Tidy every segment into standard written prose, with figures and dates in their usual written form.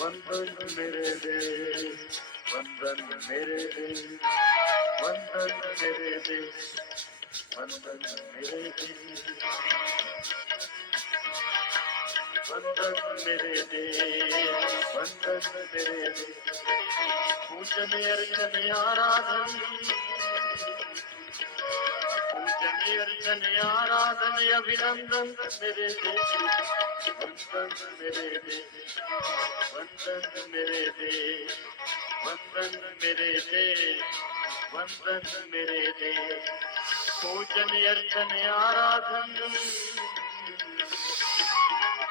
वंदन मेरे देश, वंदन मेरे देश, वंदन मेरे देश, वंदन मेरे देश, वंदन मेरे देश, वंदन मेरे देश, पूजन अर्चन आराधन, पूजन अर्चन आराधन अभिनंदन मेरे देश, वंदन मेरे देश, वंदन मेरे देश, वंदन मेरे देश, वंदन मेरे देश, पूजन अर्चन आराधन,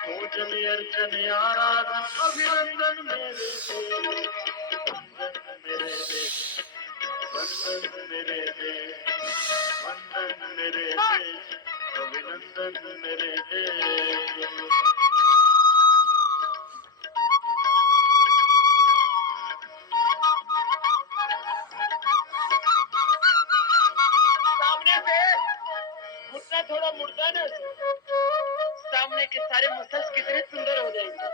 पूजन अर्चन आराधन अभिनंदन मेरे देश, वंदन मेरे देश, वंदन मेरे देश, वंदन मेरे देश, अभिनंदन मेरे देश। मुड़ना थोड़ा मुड़ता ना, सामने के सारे मसल्स कितने सुंदर हो जाएंगे।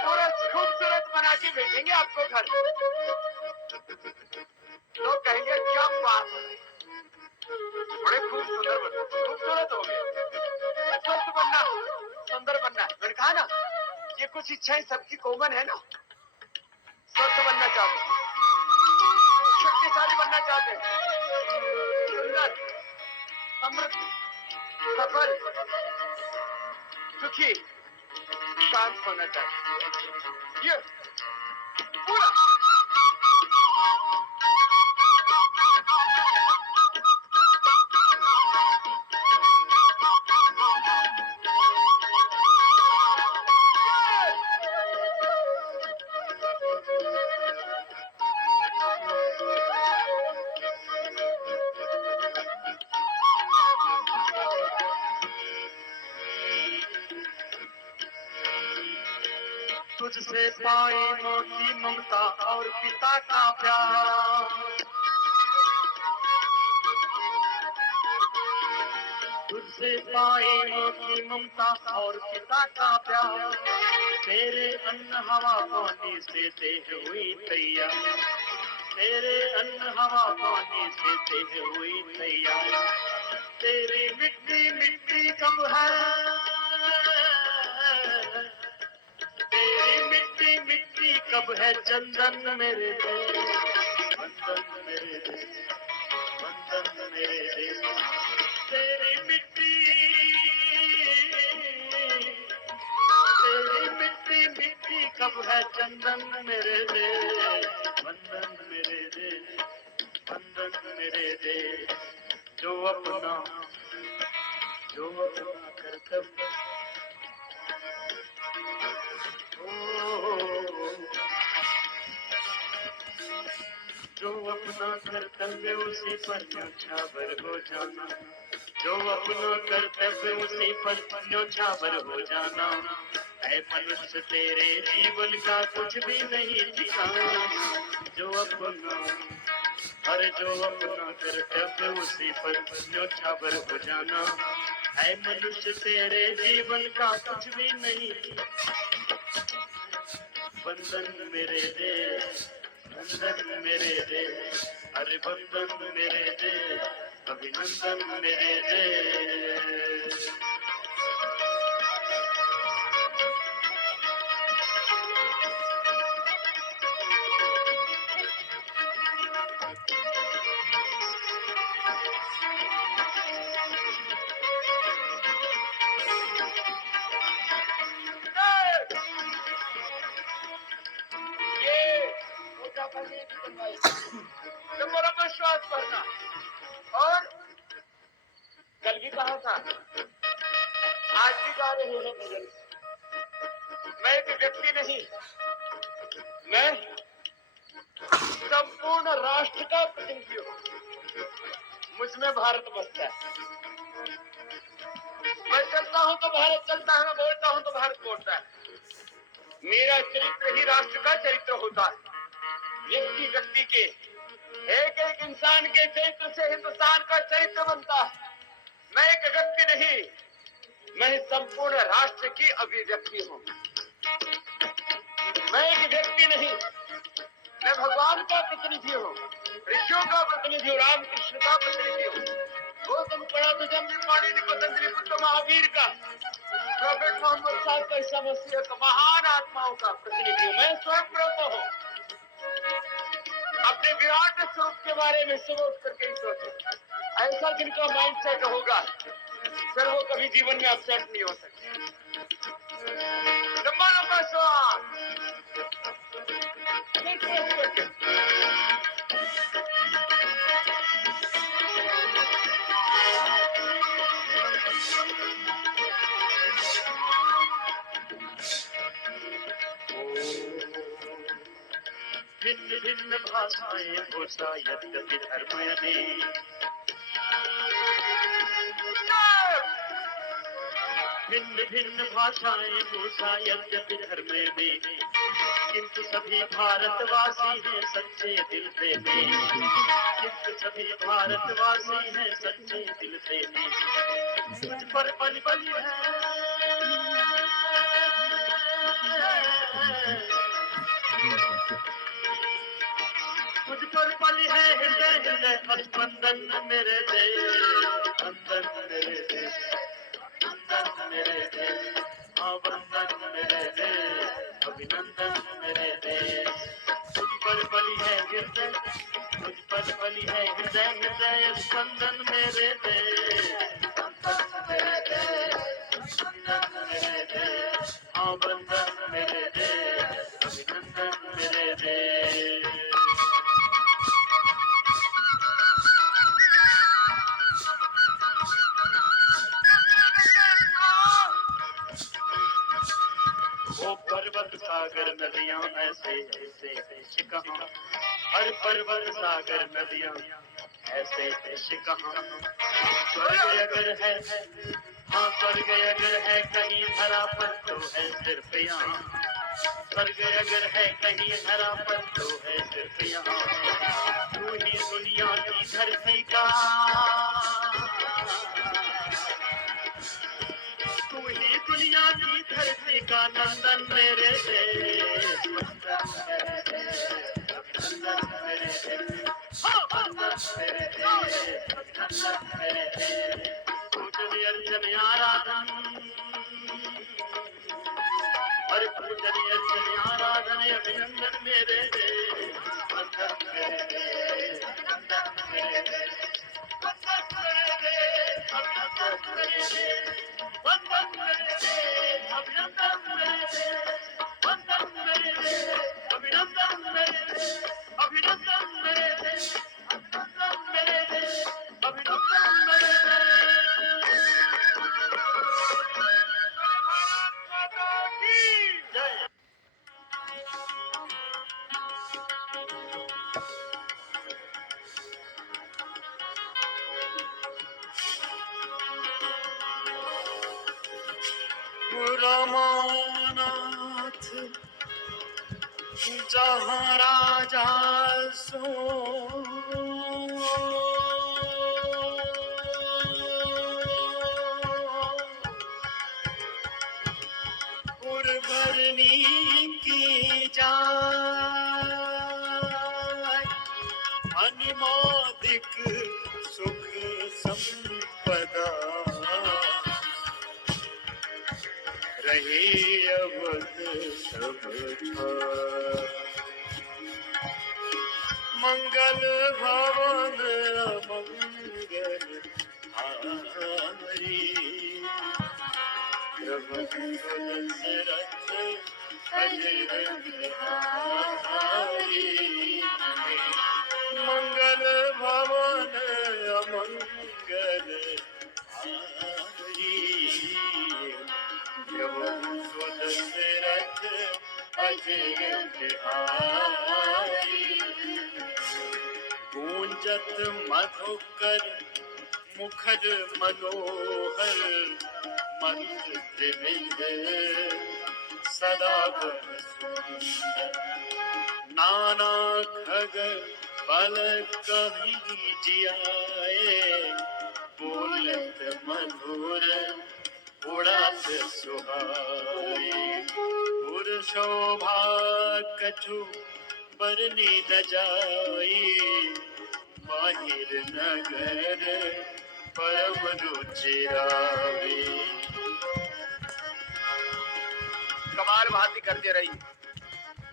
पूरा खूबसूरत बना के भेजेंगे आपको घर। लोग कहेंगे क्या बात है, बड़े खूबसूरत हो गए। स्वस्थ बनना, सुंदर बनना, मैंने कहा ना ये कुछ इच्छाएं सबकी कॉमन है ना। स्वस्थ बनना चाहते, शक्तिशाली बनना चाहते, सुंदर, समृद्ध, सफल, सुखी, शांत होना चाहिए। ये पूरा तुझसे पाई मोती ममता और पिता का प्यार, तुझसे पाई मोती ममता और पिता का प्यार, तेरे अन्न हवा पानी से देह हुई तैयार, तेरे अन्न हवा पानी से देह हुई तैयार, तेरी मिट्टी मिट्टी कब है, तेरी मिट्टी मिट्टी कब है चंदन मेरे देश, वंदन मेरे देश, वंदन मेरे देश, तेरी मिट्टी मिट्टी कब है चंदन मेरे देश, वंदन मेरे देश, वंदन मेरे देश, जो अपना कर्तव्य, जो अपना कर्तव्य उसी पर न्योछावर हो जाना, जो अपना कर्तव्य उसी पर न्योछावर हो जाना, ऐ मनुष्य तेरे जीवन का कुछ भी नहीं ठिकाना, जो अपना कर्तव्य उसी पर न्योछावर हो जाना, ऐ मनुष्य तेरे जीवन का कुछ भी नहीं, वंदन मेरे देश, वंदन मेरे देश, अरे वंदन मेरे देश, अभिनंदन मेरे देश। विश्वास करना। और कल भी कहा था, आज भी गा रहे हैं भजन, मैं एक व्यक्ति नहीं, मैं संपूर्ण राष्ट्र का प्रतिनिधि हूँ। मुझमें भारत बसता है। मैं चलता हूँ तो भारत चलता है, मैं बोलता हूँ तो भारत बोलता है। मेरा चरित्र ही राष्ट्र का चरित्र होता है। व्यक्ति व्यक्ति के, एक एक इंसान के चरित्र से हिंदुस्तान का चरित्र बनता है। मैं एक व्यक्ति नहीं, मैं इस संपूर्ण राष्ट्र की अभिव्यक्ति हूँ। मैं एक व्यक्ति नहीं, मैं भगवान का प्रतिनिधि हूँ, ऋषियों का प्रतिनिधि हूँ, रामकृष्ण का प्रतिनिधि हूँ, गौतम पढ़ा जम्बी पाणिनि पतंजलि बुद्ध महावीर का, प्रॉफेट मोहम्मद साहब का, ईसा मसीह का, महान आत्माओं का प्रतिनिधि हूँ। मैं स्वयं ब्रह्म हूँ। अपने विराट स्वरूप के बारे में सुबह उठ करके ही सोचो। ऐसा जिनका माइंड सेट होगा फिर वो कभी जीवन में अपसेट नहीं हो सकते। नंबर भिन्न भिन्न भाषाएं भूषा यद्यपि धर्म अनेक, भिन्न भिन्न भाषाएं भूषा यद्यपि धर्म में, किंतु सभी भारतवासी हैं सच्चे दिल से नेक, किंतु सभी भारतवासी हैं सच्चे दिल से नेक। तुझ पर बलि बलि मुझ पर बलि है हृदय हृदय स्पंदन मेरे देश, बंधन मेरे देश, बंधन मेरे देश, बंधन मेरे देश, अभिनंदन मेरे देश। मुझ पर बलि है हृदय, मुझ पर बलि है हृदय हृदय स्पंदन मेरे देश, बंधन मेरे देश, बंधन मेरे देश, बंधन मेरे देश, अभिनंदन मेरे देश। वो पर्वत सागर नदियां ऐसे ऐसे कहाँ, हर पर्वत सागर नदियां ऐसे ऐसे कहाँ। स्वर्ग अगर है, हाँ स्वर्ग अगर है कहीं धरा पर तो है सिर्फ यहाँ, स्वर्ग अगर है कहीं धरा पर तो है सिर्फ यहाँ। तू ही दुनिया की धरती का, तू ही दुनिया की धरती का नंदन मेरे देश, बंधन मेरे देश, अभिनंदन मेरे देश, बंधन मेरे देश, अभिनंदन मेरे देश। पूजन अर्चन आराधन, हर पूजन अर्चन आराधन अभिनंदन मेरे देश, बंधन मेरे देश, अभिनंदन मेरे देश, बंधन मेरे देश, अभिनंदन मेरे देश, बंधन मेरे देश, अभिनंदन मेरे देश, बंधन मेरे देश, अभिनंदन मेरे देश, अभिनंदन मेरे देश, अभिनंदन मेरे देश, अभिनंदन मेरे देश। जय। रमानाथ जहाँ राजा सो, पुरभरनी की जाय, अनिमादिक सुख संपदा, रही अवध सब था। मंगल भवन अमंगल हारी, प्रभु दशरथ अजय बिहारी। मंगल भवन अमंगल हारी, प्रभु दशरथ अजय बिहारी। गूंजत मधुकर मुखर मनोहर, मंत्र त्रिविध सदा सुंदर। नाना खग बल कही जियाए, बोलत मधुर उड़ात सुहाए। पुर शोभा कछु बरनी न जाए, माहिर नगर परम रुचिरावे। कपाल भाती करते रही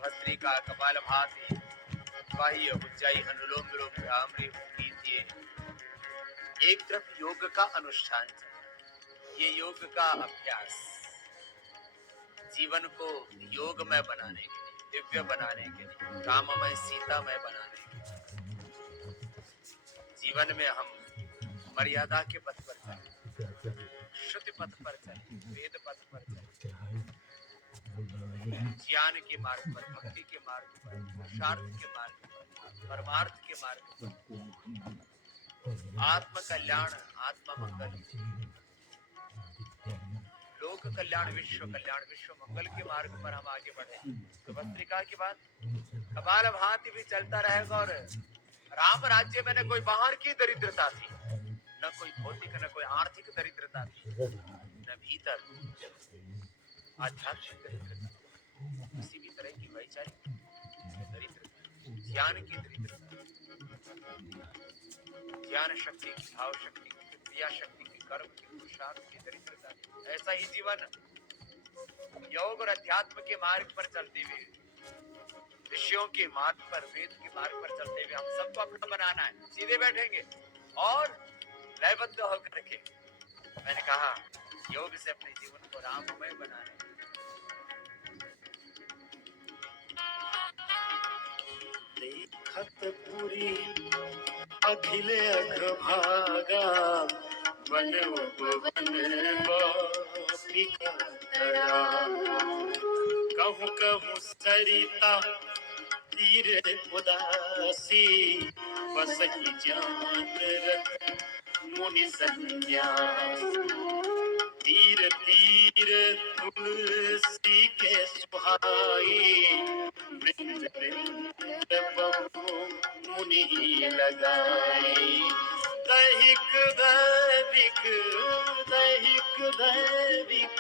भस्त्री का कपाल भाती, बाह्य उज्जाई अनुलोम विलोम भ्रामरी कीजिए। एक तरफ योग का अनुष्ठान चल, ये योग का अभ्यास जीवन को योगमय बनाने के लिए, दिव्य बनाने के लिए, राममय सीतामय बनाने के लिए, जीवन में हम मर्यादा के पथ पर चले, श्रुति पथ पर चले, वेद पथ पर चले, ज्ञान के मार्ग पर, भक्ति के मार्ग पर, पुरुषार्थ के मार्ग पर, परमार्थ के मार्ग पर, आत्म कल्याण, आत्म मंगल, लोक कल्याण, विश्व कल्याण, विश्व मंगल के मार्ग पर हम आगे बढ़े। तो भस्त्रिका की बात कपाल भांति भी चलता रहेगा। और राम राज्य में न कोई बाहर की दरिद्रता थी, न कोई भौतिक, न कोई आर्थिक दरिद्रता थी, न भीतर आध्यात्मिक दरिद्रता, किसी भी तरह की वैचारिक दरिद्रता, ज्ञान की दरिद्रता, ज्ञान शक्ति की, भाव शक्ति की, क्रिया शक्ति की, कर्म की, पुरुषार्थ की दरिद्रता। ऐसा ही जीवन योग और अध्यात्म के मार्ग पर चलते हुए, ऋषियों के मार्ग पर, वेद के मार्ग पर चलते हुए हम सबको अपना बनाना है। सीधे बैठेंगे और लयबद्ध होकर के, मैंने कहा योग से अपने जीवन को राममय बनाने। देखत पूरी अखिल अघ भागा, वन उपवन बापिका तरा। कहूँ कहूँ सरिता तीर उदासी, बसहि जान रख मुनि संन्यास। तीर तीर तुलसी के सुहाई, वृंद वृंद बहु मुनि लगाई। दैहिक दैविक दैहिक दैविक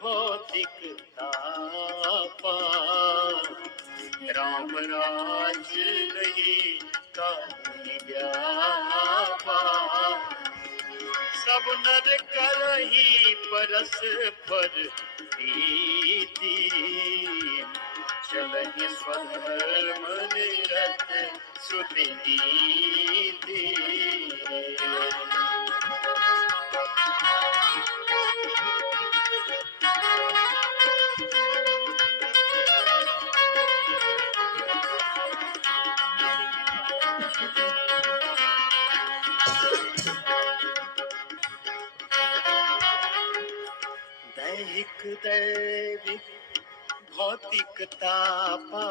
भौतिक तापा, राम राज नहीं काहि व्यापा। सब नर करही परस्पर प्रीति, चलहि स्वधर्म निरत श्रुति नीति। दैहिक दैविक भौतिक तापा,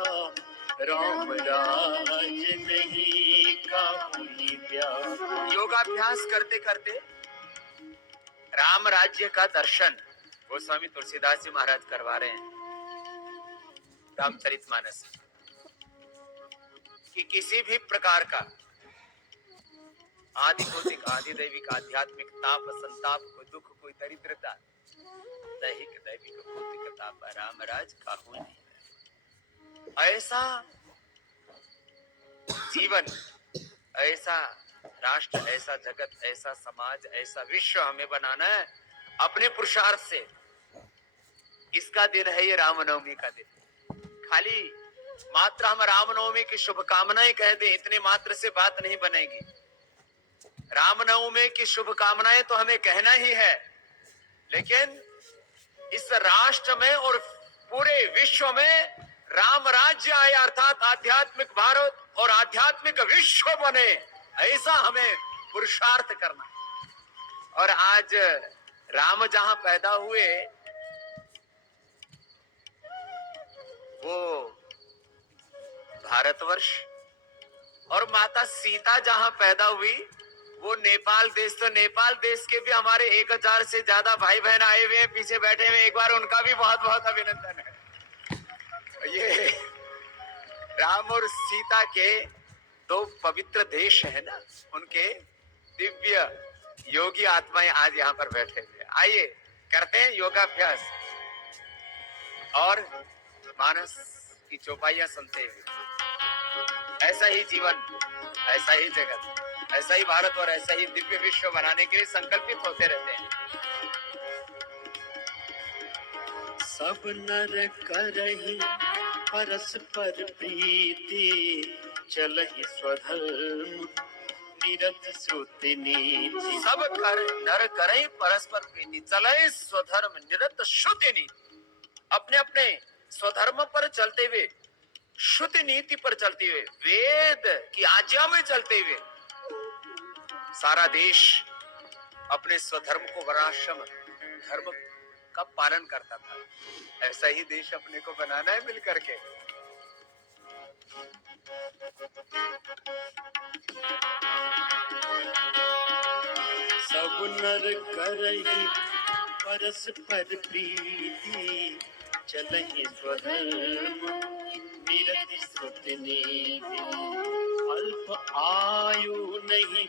राम राज नहीं काहुनि व्यापा। योगाभ्यास करते करते राम राज्य का दर्शन गोस्वामी तुलसीदास जी महाराज करवा रहे हैं रामचरितमानस, कि किसी भी प्रकार का आदि भौतिक, आदि दैविक, आध्यात्मिक ताप, संताप, कोई दुख, कोई दरिद्रता, दैहिक दैविक भौतिक ताप रामराज काहू नहीं। ऐसा जीवन, ऐसा राष्ट्र, ऐसा जगत, ऐसा समाज, ऐसा विश्व हमें बनाना है अपने पुरुषार्थ से। इसका दिन है ये रामनवमी का दिन। खाली मात्र हम रामनवमी की शुभकामनाएं कह दें, इतने मात्र से बात नहीं बनेगी। रामनवमी की शुभकामनाएं तो हमें कहना ही है, लेकिन इस राष्ट्र में और पूरे विश्व में राम राज्य आए, अर्थात आध्यात्मिक भारत और आध्यात्मिक विश्व बने, ऐसा हमें पुरुषार्थ करना। और आज राम जहां पैदा हुए वो भारतवर्ष, और माता सीता जहां पैदा हुई वो नेपाल देश। तो नेपाल देश के भी हमारे 1000 से ज्यादा भाई बहन आए हुए हैं, पीछे बैठे हुए, एक बार उनका भी बहुत बहुत अभिनंदन है। ये राम और सीता के दो पवित्र देश है ना, उनके दिव्य योगी आत्माएं आज यहाँ पर बैठे हुए। आइए करते हैं योगाभ्यास और मानस की चौपाइयां सुनते हैं। ऐसा ही जीवन, ऐसा ही जगत, ऐसा ही भारत और ऐसा ही दिव्य विश्व बनाने के लिए संकल्पित होते रहते हैं। सब नर करहि परस्पर प्रीति, चलहि स्वधर्म निरत श्रुति नीति। सब कर नर करे परस्पर प्रीति, चले स्वधर्म निरत श्रुति नीति। अपने अपने स्वधर्म पर चलते हुए, श्रुति नीति पर चलते हुए, वेद की आज्ञा में चलते हुए सारा देश अपने स्वधर्म को, वर्णाश्रम धर्म का पालन करता था। ऐसा ही देश अपने को बनाना है मिलकर के। सब नर करहि परस्पर प्रीति, चलहि स्वधर्म निरत श्रुति नीति। अल्प आयु नहीं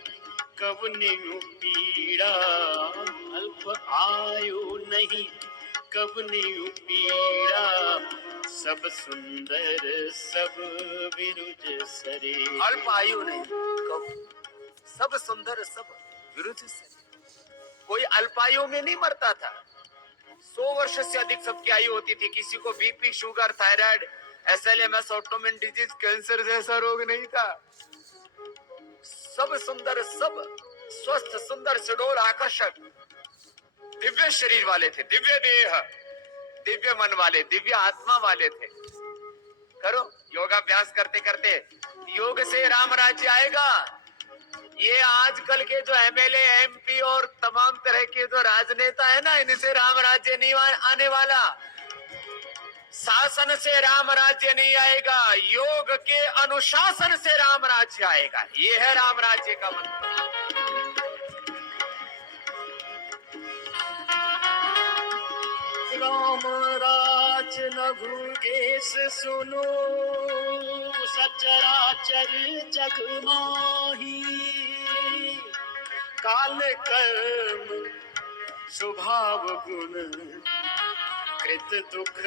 कवनेउ पीड़ा, अल्प आयु नहीं कवनेउ पीड़ा। सब सुंदर सब विरुज सरे। अल्प आयु नहीं, सब सुंदर सब विरुद्ध से। कोई अल्पायु में नहीं मरता था। 100 वर्ष से अधिक सबकी आयु होती थी। किसी को BP, sugar, thyroid, SLMS, autoimmune disease, cancer जैसा रोग नहीं था। सब सुंदर, सब स्वस्थ, सुंदर, सुडौल, आकर्षक, दिव्य शरीर वाले थे, दिव्य देह, दिव्य मन वाले, दिव्य आत्मा वाले थे। करो योगाभ्यास करते करते योग से राम राज्य आएगा। ये आजकल के जो MLA, MP और तमाम तरह के जो राजनेता है ना, इनसे राम राज्य नहीं आने वाला। शासन से राम राज्य नहीं आएगा, योग के अनुशासन से राम राज्य आएगा। ये है राम राज्य का मंत्र। राम राज न भूगेश सुनो, सचराचर जग माही। काल कर्म स्वभाव गुण, कृत दुख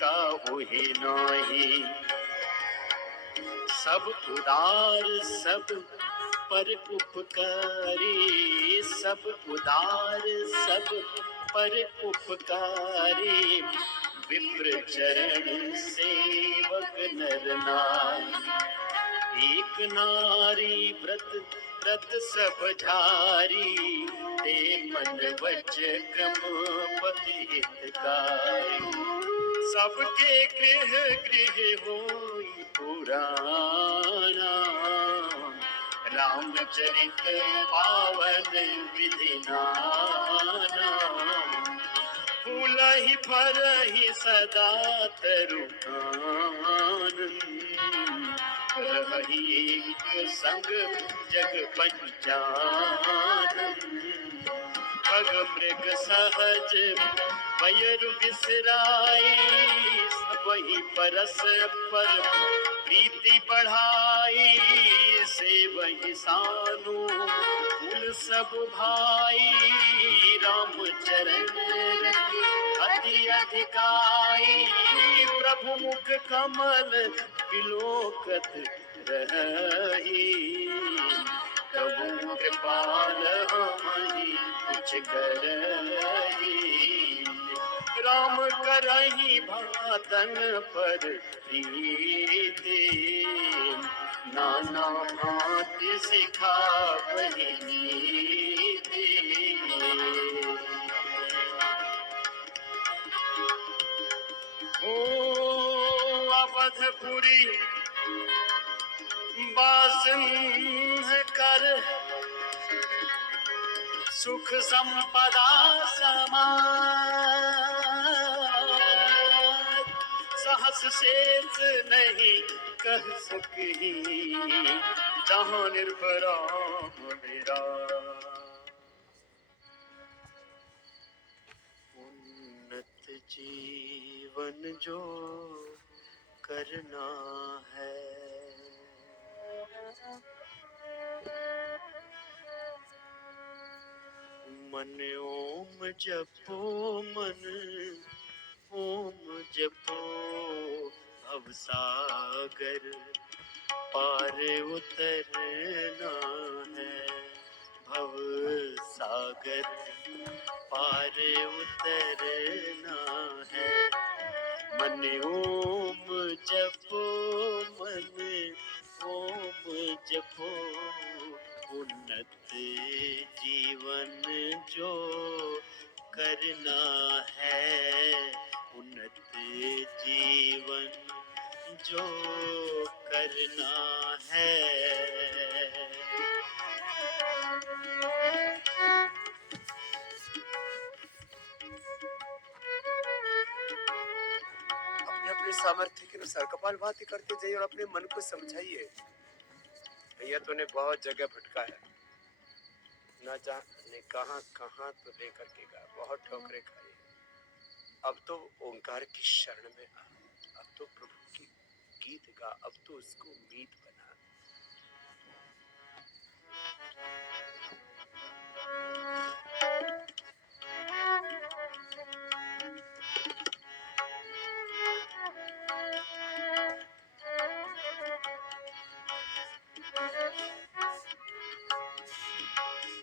काहुहि नाही। सब उदार सब पर उपकारी, सब उदार सब पर उपकारी। विप्र चरण सेवक नर नारी, एक नारी व्रत व्रत सब झारी। ते मन वच क्रम पति हितकारी। सबके गृह गृह होई पुराना, रामचरित पावन विधि नाना। फूलहि फरहि सदा तरुआनंद, रहहि एक संग जग पंचानन। पग मृग सहज वयरु बिसराई, सबहि परस पर प्रीति बढ़ाई। सेवहि सानु कुल सब भाई, रामचरण अति अधिकाई। प्रभु मुख कमल विलोकत रही, प्रभु कृपाल हमहि कुछ करही। राम करहि भातन पर प्रीति, नाना भांति सिखावहि नीति। ओ अवधपुरी बासिंह कर, सुख संपदा समान। सहस शेष नहीं कह सकी, जहाँ निर्भरा मेरा। उन्नत जीवन जो करना है, मन ओम जपो मन ओम जपो भवसागर पार उतरना है भव सागर पार उतरना है मन ओम जपो मन ओम जपो उन्नत जीवन जो करना है उन्नत जीवन जो करना है। अपने अपने सामर्थ्य के अनुसार कपालभाति करते जाइए और अपने मन को समझाइए, भैया तूने बहुत जगह भटका है, ना जाने कहां कहां तो लेकर के गया, बहुत ठोकरें खाई, अब तो ओंकार की शरण में आ, अब तो प्रभु की गीत गा, अब तो उसको मीत बना।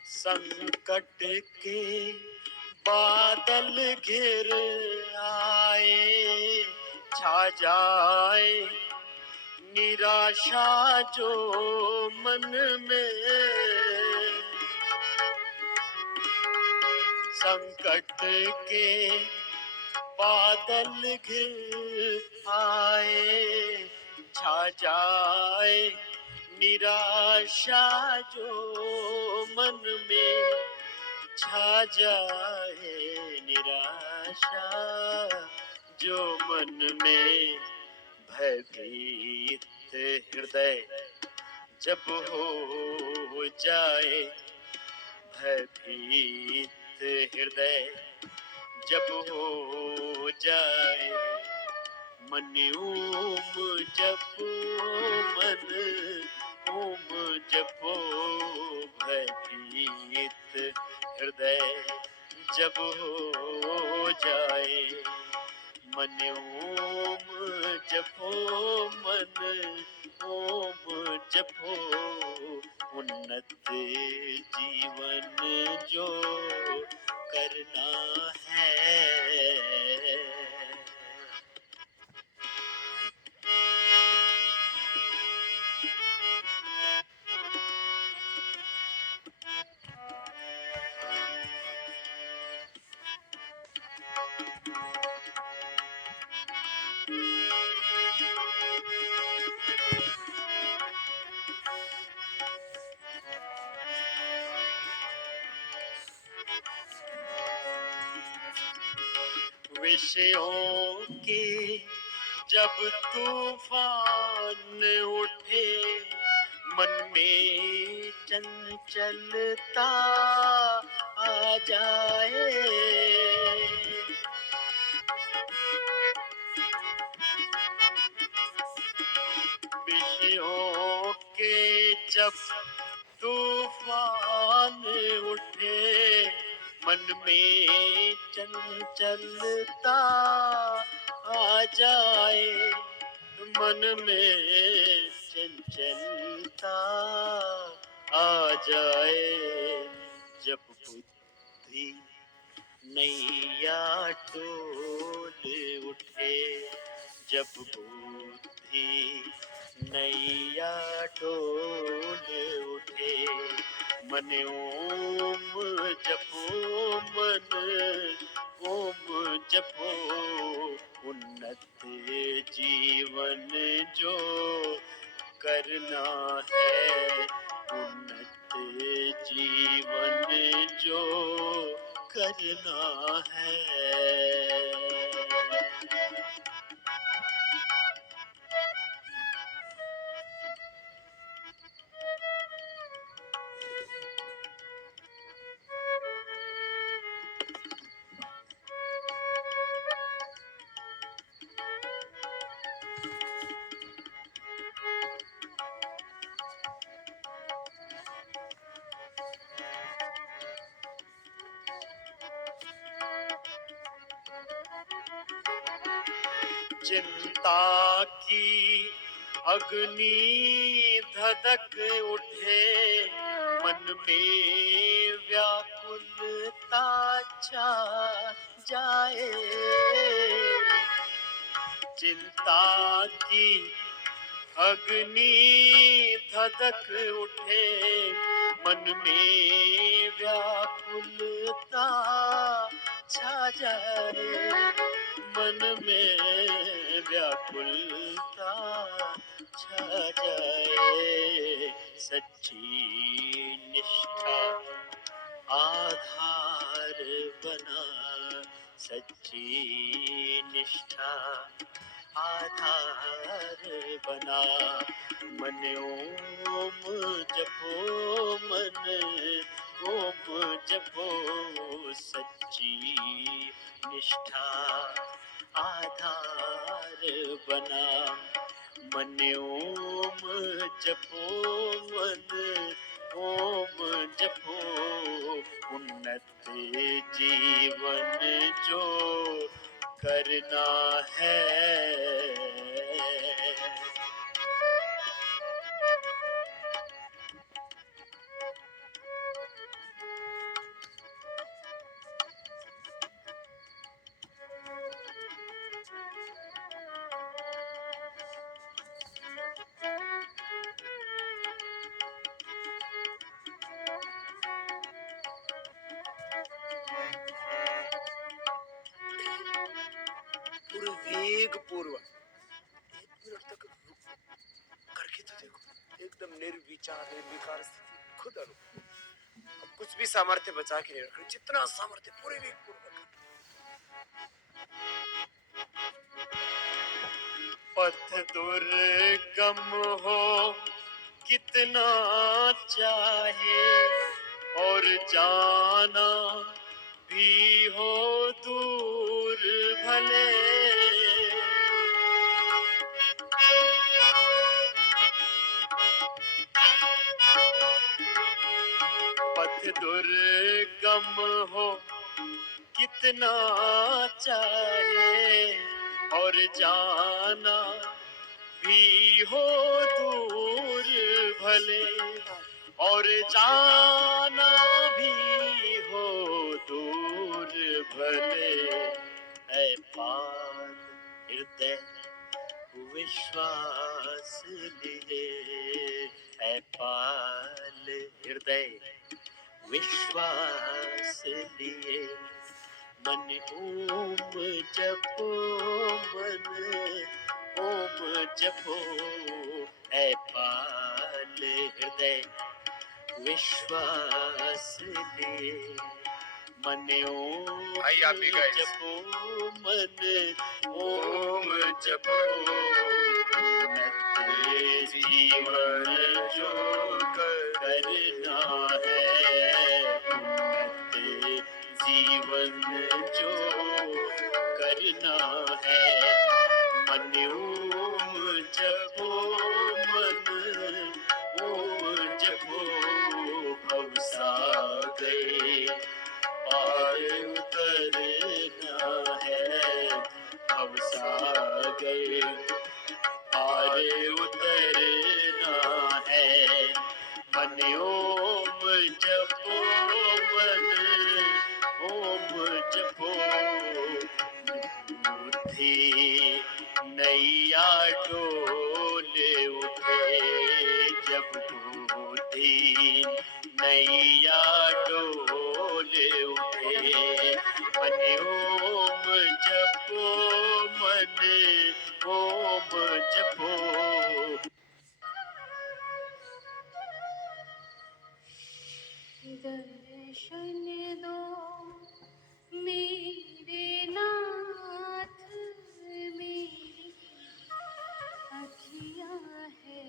संकट के बादल घिर आए छा जाए निराशा जो मन में संकट के बादल घिर आए छा जाए निराशा जो मन में छा जाए निराशा जो मन में भयभीत हृदय जब हो जाए भयभीत हृदय जब हो जाए मन ओम जपो मन ओम जपो भयभीत हृदय जब हो जाए मन ओम जपो मन ओम जपो उन्नत जीवन जो करना है। विषयों के जब तूफान उठे मन में चंचलता आ जाए विषयों के जब तूफान उठे मन में चंचलता आ जाए मन में चंचलता आ जाए जब बुद्धि नैया डोल उठे जब बुद्धि नैया डोल उठे मन ओम जपो मन ओम जपो उन्नत जीवन जो करना है उन्नत जीवन जो करना है। चिंता की अग्नि धधक उठे, मन में व्याकुलता छा जाए। चिंता की अग्नि धधक उठे, मन में व्याकुलता छा जाए। मन में व्याकुलता छा जाए। सच्ची निष्ठा आधार बना, सच्ची निष्ठा आधार बना। मन ओम जपो, मन ओम जपो, सच्ची निष्ठा आधार बना। मन ओम जपो, मन ओम जपो, उन्नत जीवन जो करना है। पूरे वेग पूर्वक 1 मिनट तक रुक करके तो देखो, एकदम निर्विचार निर्विकार स्थिति खुद अनुभव। अब कुछ भी सामर्थ्य बचा के नहीं रखना, जितना सामर्थ्य पूरे वेग पूर्वक। पथ दुर्गम हो कितना चाहे, और जाना भी हो दूर भले। पथ दुर्गम हो कितना चाहे, और जाना भी हो दूर भले, और जाना भी हो दूर भले। ऐ पार हृदय विश्वास लिए, ऐ पाल हृदय विश्वास लिए। मन ओम जपो, मन ओम जपो, ऐ पाल हृदय विश्वास लिए। मन ओम जपो, मन ओम जपो, उन्नत जीवन जो करना है। उन्नत जीवन जो करना है। मन ओम जपो, मन ओम जपो, भवसागर पार उतरना है। भवसागर पार उतरना है। मन ओम जपो, मन ओम जपो, बुद्धि नैया डोले उठे, जब बुद्धि नैया डोले उठे। मन ओम जपो, मन ओम जपो। दर्शन दो मेरे नाथ, मेरी अखियाँ है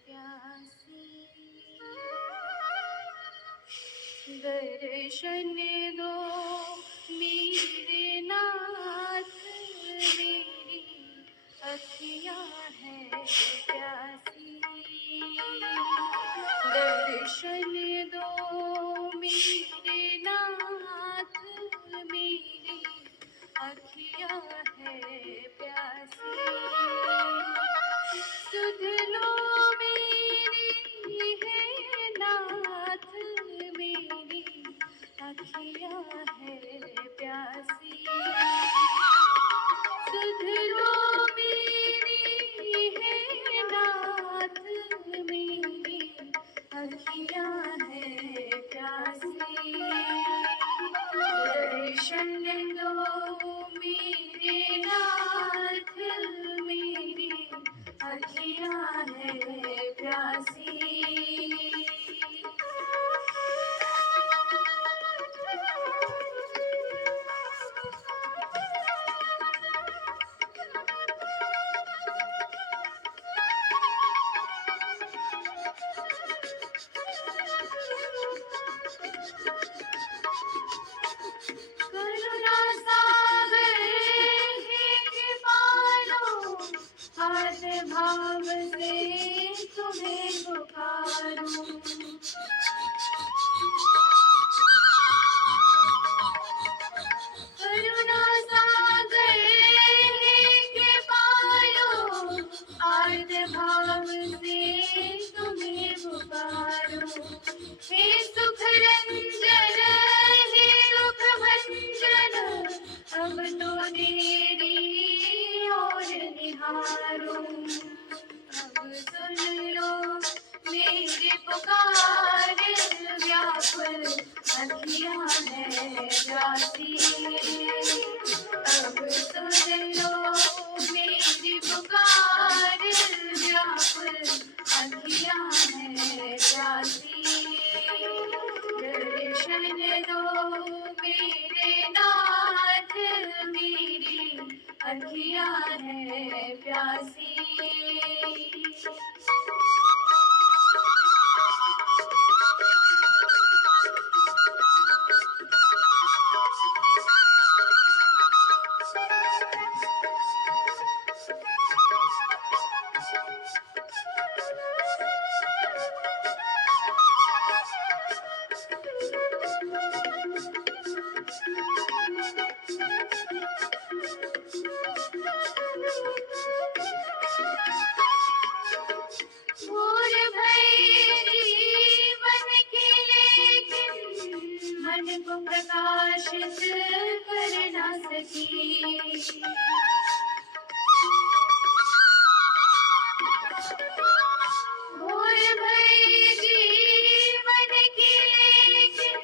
प्यासी। दर्शन दो मेरे नाथ, मेरी अखियाँ है प्यासी। दर्शन दो मेरे नाथ, मेरी अखियाँ अखियाँ है प्यासी। सुध लो मेरी है नाथ मेरी अखियाँ है प्यासी। सुध लो मेरी है नाथ मेरी अखियाँ है प्यासी। दर्शन दो मेरे नाथ मेरी अखियाँ है प्यासी। करुणा सागर है कृपालो, आर्त भाव से तुम्हें पुकारो। करुणा सागर है कृपालो, आर्त भाव से तुम्हें पुकारो। हे सुख रंजन हे दुख भंजन, अब तो तेरी ओर निहारो। अब सुन लो मेरी पुकार, व्याकुल अखियाँ है प्यासी। अब सुन लो मेरी पुकार, व्याकुल अखियाँ है प्यासी। दर्शन दो मेरे नाथ मेरी अखियाँ है प्यासी। भोर भैरी मन की लेकिन मन को प्रकाशित कर ना सकी। भोर भैरी मन की लेकिन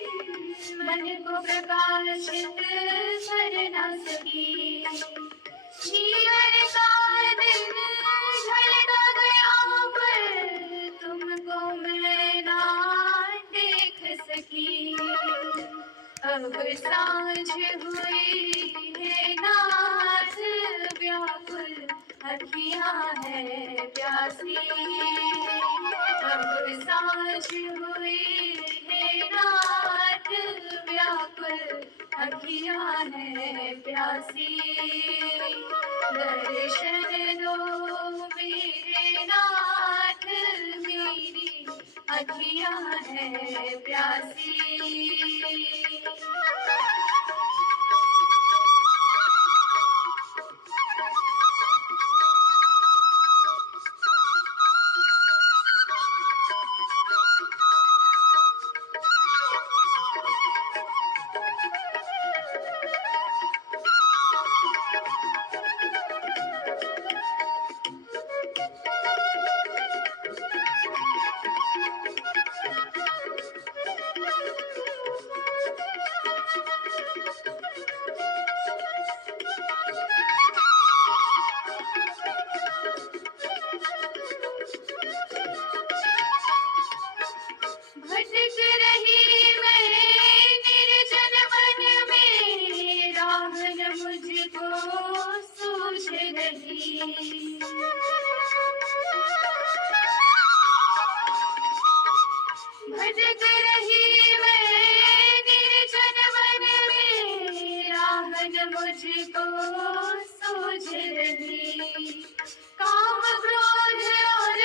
मन को प्रकाशित कर ना सकी। जीवन का दिन ढलता गया पर तुमको मैं ना देख सकी। अब सांझ हुई है नाथ व्याकुल अखियाँ है प्यासी। अब सांझ हुई है नाथ व्याकुल अखियाँ है प्यासी। दर्शन दो मेरे नाथ मेरी अखियाँ है प्यासी। भटक रही मैं निर्जन वन में, राह न मुझको सूझ रही। भटक रही मैं निर्जन वन में, राह न मुझको सूझ रही। काम क्रोध और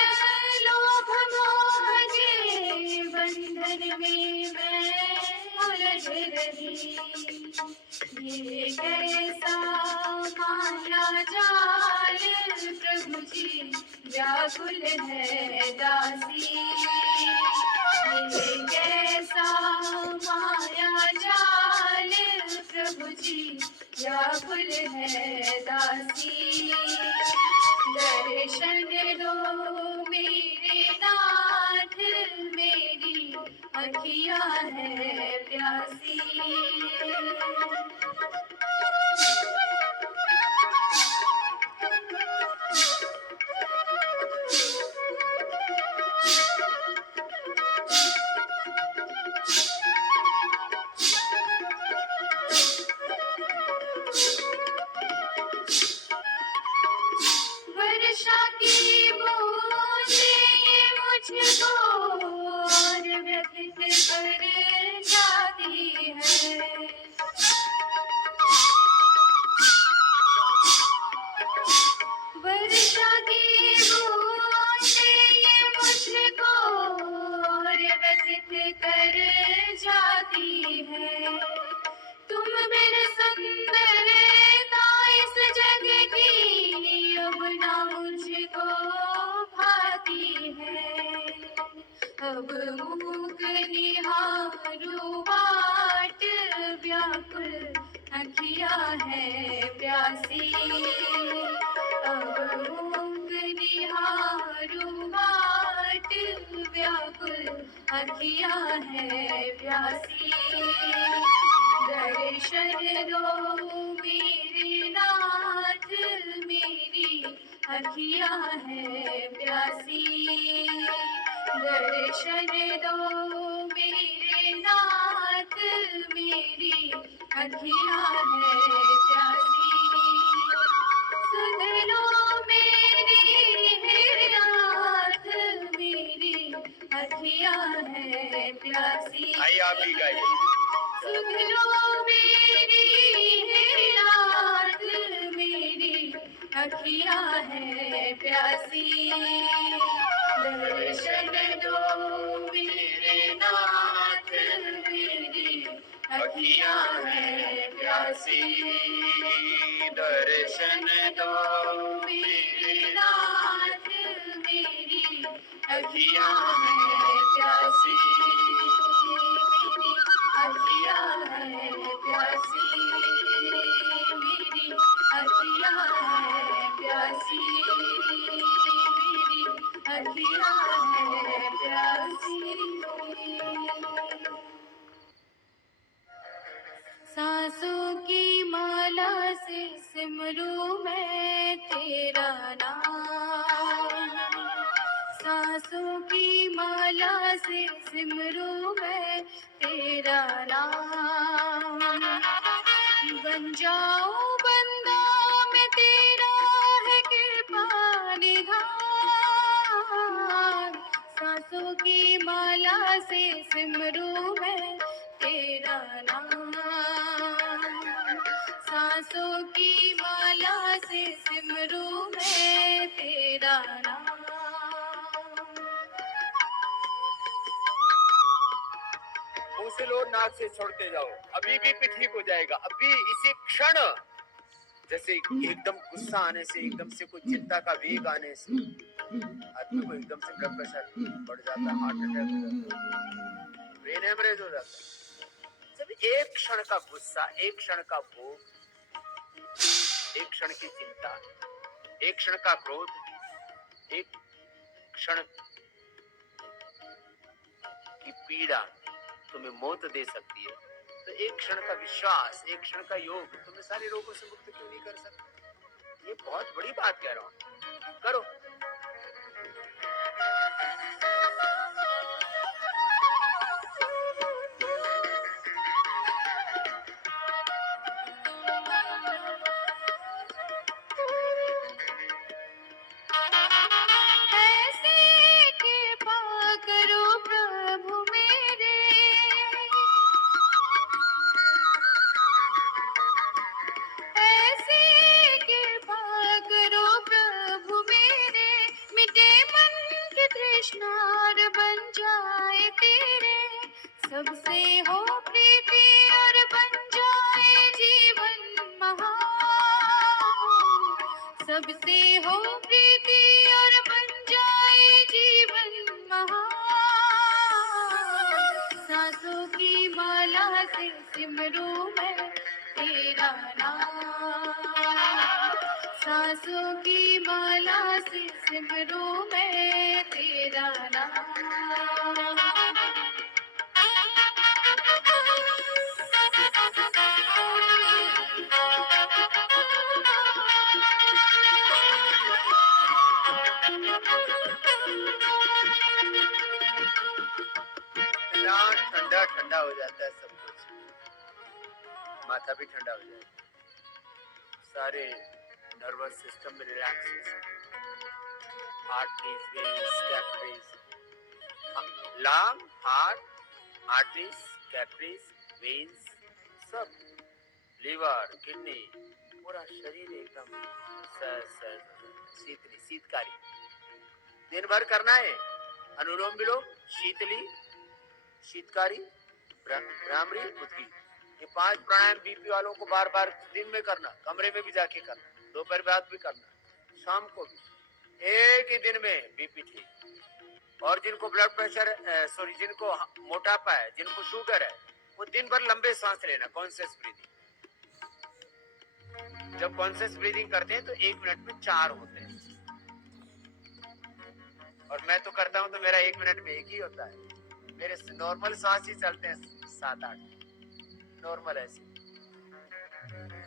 लोभ मोह के बंधन में मैं उलझ रही। ये कैसा जाल प्रभु जी व्याकुल है दासी। ये कैसा माया जाल प्रभु जी व्याकुल है दासी। दर्शन दो मेरे नाथ, मेरी अखियाँ है प्यासी। वर्षा की बूंदें ये मुझको और व्यथित कर जाती है। वर्षा की बूंदें ये मुझको और व्यथित कर जाती है। तुम बिन सुंदरता इस जग की अब ना मुझको भाती है। अब मूक निहारू बाट व्याकुल अखियाँ है प्यासी। अब मूक निहारू बाट व्याकुल अखियाँ है प्यासी। दर्शन दो मेरे नाथ, मेरी अखियाँ है प्यासी। दर्शन दो मेरे नाथ, मेरी अखियाँ है प्यासी। सुन लो मेरी हे नाथ, मेरी अखियाँ है प्यासी। आइए आप भी गाइए। सुन लो मेरी हे नाथ, मेरी अखियाँ है प्यासी। दर्शन दो मेरे नाथ, मेरी अखियाँ है प्यासी। दर्शन दो मेरे नाथ, मेरी अखियाँ है प्यासी। मेरी अखियाँ है प्यासी। मेरी अखियाँ है प्यासी। मेरी अखियाँ है प्यासी। सांसों की माला से सिमरू मैं तेरा नाम। सांसों की माला से सिमरू मैं तेरा नाम। बन जाऊं बंदा मैं तेरा है कृपा निधान। सांसों की माला से सिमरू मैं तेरा नाम। सांसों की माला से सिमरू मैं तेरा नाम। मुंह से लो, नाक से छोड़ते जाओ। अभी भी ठीक हो जाएगा। अभी इसी क्षण जैसे एकदम गुस्सा आने से, एकदम से कोई चिंता का वेग आने से आदमी को एकदम से ब्लड प्रेशर बढ़ जाता है, हार्ट अटैक हो जाता है, ब्रेन हेमरेज हो जाता है। जब एक क्षण का गुस्सा, एक क्षण का भोग, एक क्षण की चिंता, एक क्षण का क्रोध, एक क्षण की पीड़ा तुम्हें मौत दे सकती है, तो एक क्षण का विश्वास, एक क्षण का योग तुम्हें सारे रोगों से मुक्त क्यों नहीं कर सकता? ये बहुत बड़ी बात कह रहा हूं, करो। ऐसे कृपा करो प्रभु मेरे। ऐसे कृपा करो प्रभु सबसे हो प्रीति और बन जाए जीवन महान। सांसों की माला से सिमरूं मैं तेरा नाम, सांसों की माला से सिमरूं मैं तेरा नाम। इतना ठंडा ठंडा हो जाता है सब कुछ, माथा भी ठंडा हो जाता है, सारे नर्वस सिस्टम में relaxation, arteries, veins, capillaries, lung, heart, arteries, capillaries, veins, सब, लीवर, किडनी, पूरा शरीर एकदम शीतकारी। दिन भर करना है अनुलोम विलोम, शीतली, शीतकारी, भ्रामरी, उद्गी। ये 5 प्राणायाम बीपी वालों को बार बार दिन में करना, कमरे में भी जाके करना, दोपहर बाद भी करना, शाम को भी, एक ही दिन में बीपी ठीक। और जिनको ब्लड प्रेशर जिनको मोटापा है, जिनको शुगर है, वो दिन भर लंबे सांस लेना, कॉन्शियस ब्रीदिंग। जब कॉन्शियस ब्रीदिंग करते हैं तो 1 मिनट में 4 होते हैं, और मैं तो करता हूं तो मेरा 1 मिनट में 1 ही होता है। मेरे नॉर्मल सांस ही चलते हैं 7-8 नॉर्मल ऐसे।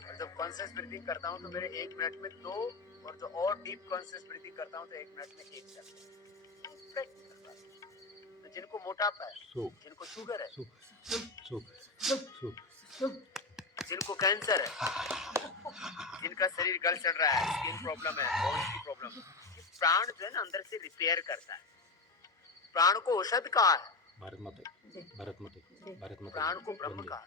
और जब कॉन्शियस ब्रीदिंग करता हूं तो मेरे 1 मिनट में 2, और जो और डीप कॉन्शियस ब्रीदिंग करता हूं तो 1 मिनट में 1 चलते हैं। तो जिनको मोटापा है, जिनको शुगर है, जिनको कैंसर है, जिनका शरीर गल चढ़ रहा है, स्किन प्रॉब्लम है, बोन्स की प्रॉब्लम, प्राण जो है ना अंदर से रिपेयर करता है। प्राण को औषध कहा है, भारत माता, भारत माता, भारत माता। प्राण को ब्रह्म कहा,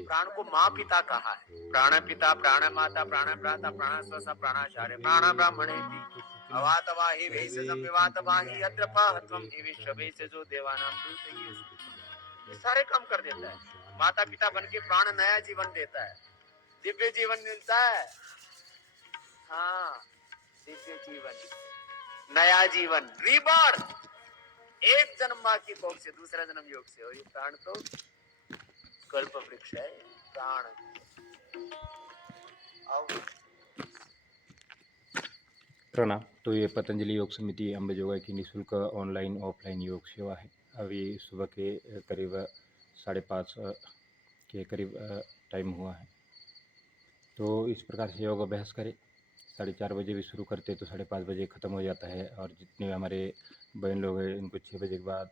प्राण को माँ पिता कहा है। प्राण पिता, प्राण माता, प्राण भ्राता, प्राण स्वसा, प्राणाचार्य, प्राण ब्राह्मणेति अवातवा हि वैसजं विवातवा हि अत्रपाहत्वं हि विश्ववेश जो देवानां दूत। ये सारे काम कर देता है। माता पिता बन के प्राण नया जीवन देता है, दिव्य जीवन मिलता है। हाँ, दिव्य जीवन, नया जीवन, रीबर्थ। एक जन्म माँ की कोख से, दूसरा जन्म योग से। और ये प्राण तो कल्प वृक्ष है, प्राण। आओ प्रणाम। तो ये पतंजलि योग समिति अंबेजोगाई की निःशुल्क ऑनलाइन ऑफलाइन योग सेवा है। अभी सुबह के करीब 5:30 के करीब टाइम हुआ है। तो इस प्रकार से योग अभ्यास करें। 4:30 बजे भी शुरू करते तो 5:30 बजे ख़त्म हो जाता है। और जितने हमारे बहन लोग हैं इनको 6 बजे के बाद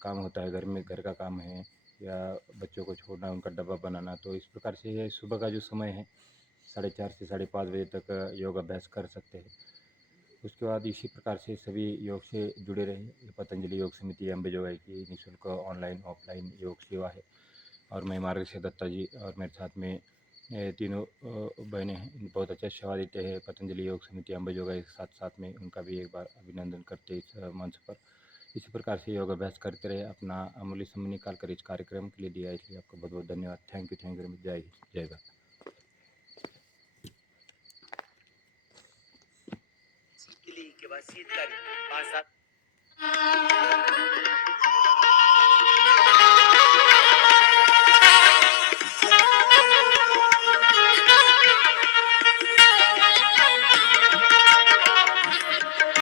काम होता है, घर में घर का काम है या बच्चों को छोड़ना, उनका डब्बा बनाना। तो इस प्रकार से ये सुबह का जो समय है 4:30 से 5:30 बजे तक योग अभ्यास कर सकते हैं। उसके बाद इसी प्रकार से सभी योग से जुड़े रहें। पतंजलि योग समिति अंबेजोगाई की निःशुल्क ऑनलाइन ऑफलाइन योग सेवा है। और मैं मार्गशीर दत्ता जी और मेरे साथ में तीनों बहनें हैं, बहुत अच्छा सेवा देते हैं। पतंजलि योग समिति अंबेजोगाई के साथ साथ में उनका भी एक बार अभिनंदन करते इस मंच पर। इसी प्रकार से योग अभ्यास करते रहे। अपना अमूल्य समय निकाल कर इस कार्यक्रम के लिए दिया, इसलिए आपको बहुत बहुत धन्यवाद। Thank you very much. जय हिंद, जय भारत। के बाद शीतकारी 5-7